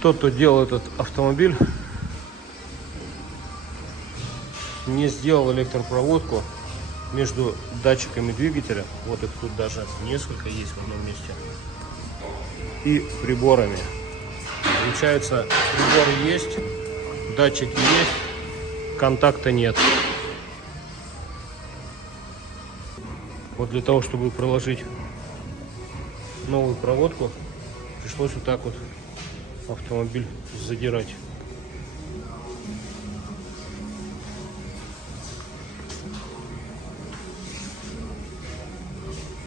Тот, кто делал этот автомобиль, не сделал электропроводку между датчиками двигателя, вот их тут даже несколько есть в одном месте, и приборами. Получается, приборы есть, датчики есть, контакта нет. Вот для того, чтобы проложить новую проводку, пришлось вот так вот автомобиль задирать.